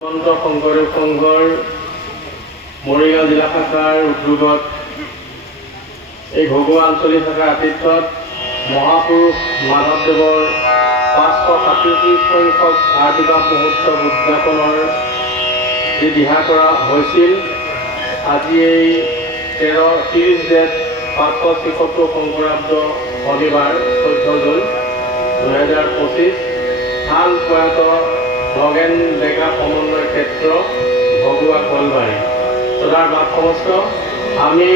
শংকৰদেৱ সংঘৰ মৰিগাঁও জিলা শাখাৰ উদ্যোগত এই ঘৰুৱা আঞ্চলিক শাখাৰ আতিথ্যত মহাপুৰুষ মাধৱদেৱৰ 537 সংখ্যক আৱিৰ্ভাৱ মহোৎসৱ উদযাপনৰ যি দিহা কৰা হৈছিল, আজি এই 30 জেঠ 576 সংক্ৰান্ত শনিবাৰ 14 জুন 2025 স্থান প্ৰয়াত নগেন ডেকা সমন্বয় ক্ষেত্ৰ ভগুৱা কলবাৰী তদাৰ বাট সমস্ত আমি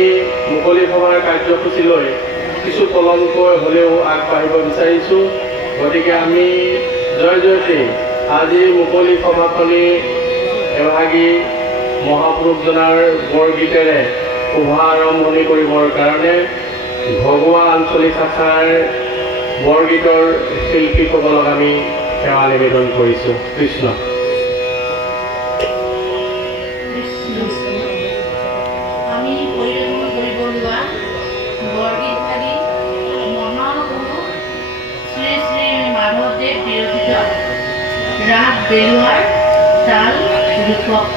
মুকলি সভাৰ কাৰ্যসূচীলৈ কিছু পলমকৈ হ'লেও আগবাঢ়িব বিচাৰিছোঁ। গতিকে আমি জয় জয়তে আজি মুকলি সভাখনি এভাগী মহাপুৰুষজনাৰ বৰগীতেৰে শুভাৰম্ভণি কৰিবৰ কাৰণে ভগুৱা আঞ্চলিক শাখাৰ বৰগীতৰ শিল্পীসকলক আমি সেৱা নিবেদন কৰিছোঁ। কৃষ্ণ। আমি পৰিৱেশন কৰিব লোৱা বৰগীতভাগী মহাপুৰুষ শ্ৰী শ্ৰী মাধৱদেৱ বিৰচিত ৰাগ বেৰুৱাৰ তাল ৰূপক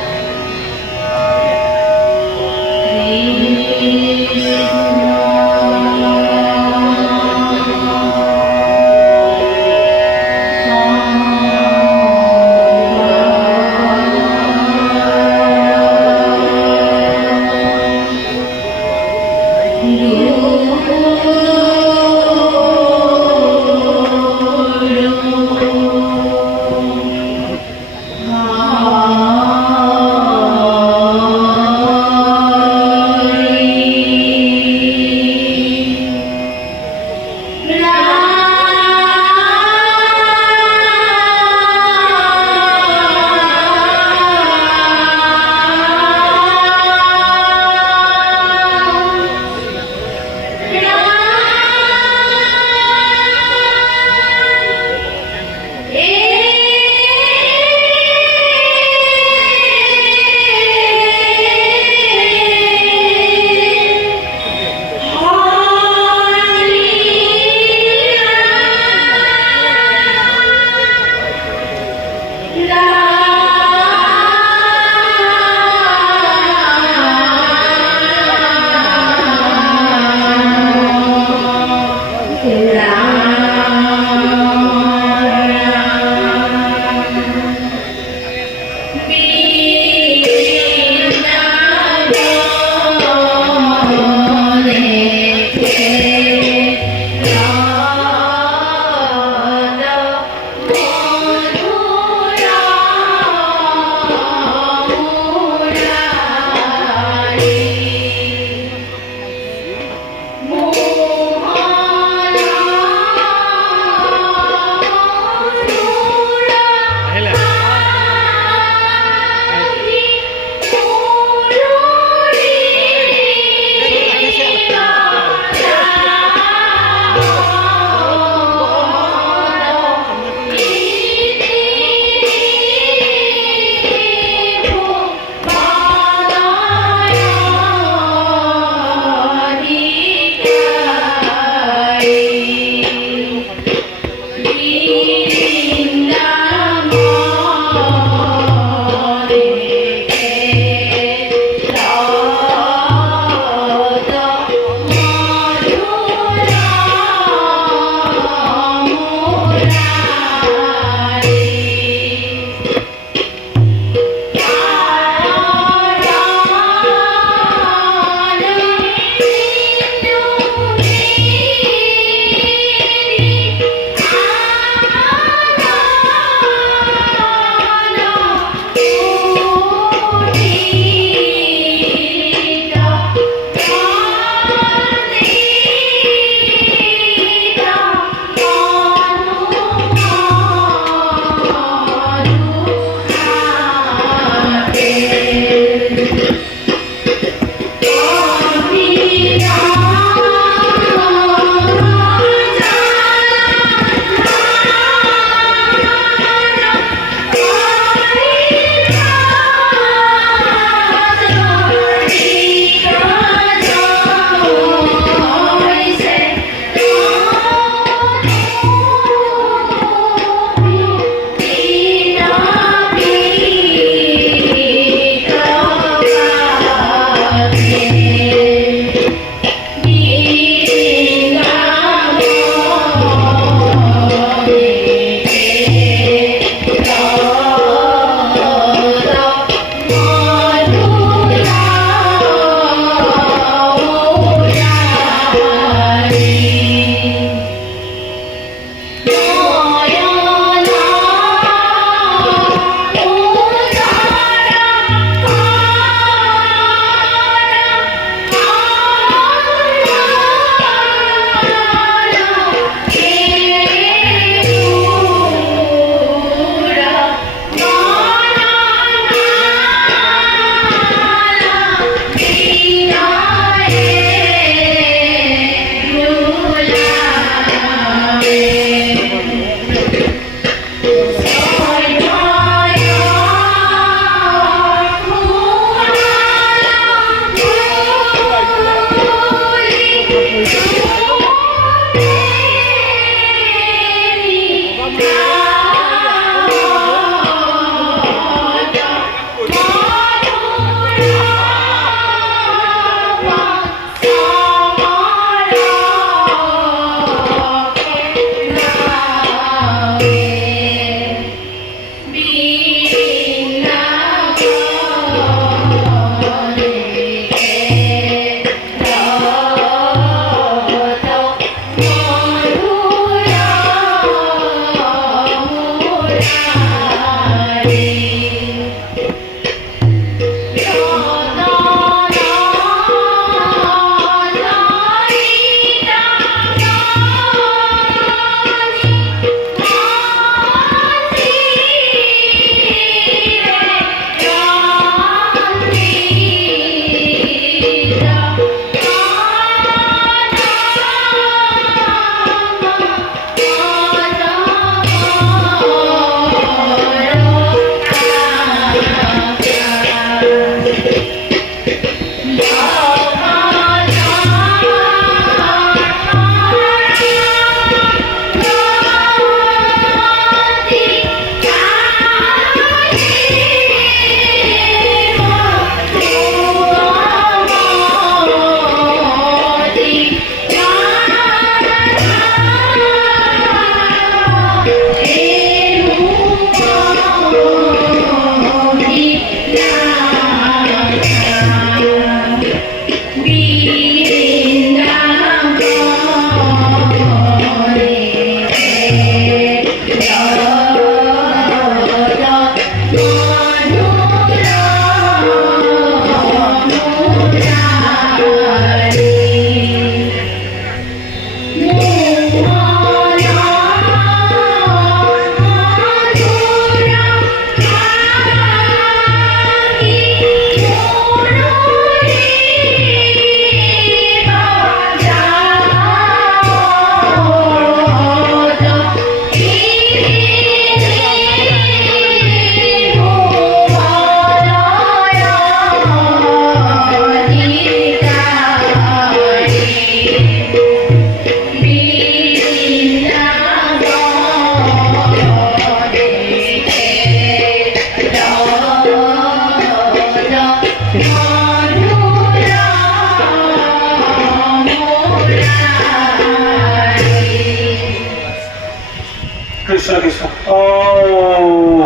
কৃষ্ণ কৃষ্ণ ও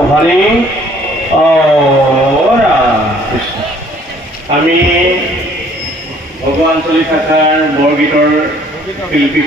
হরি ও রাম কৃষ্ণ। আমি ভগৱান চলি থাকাৰ বৰগীতৰ শিল্পী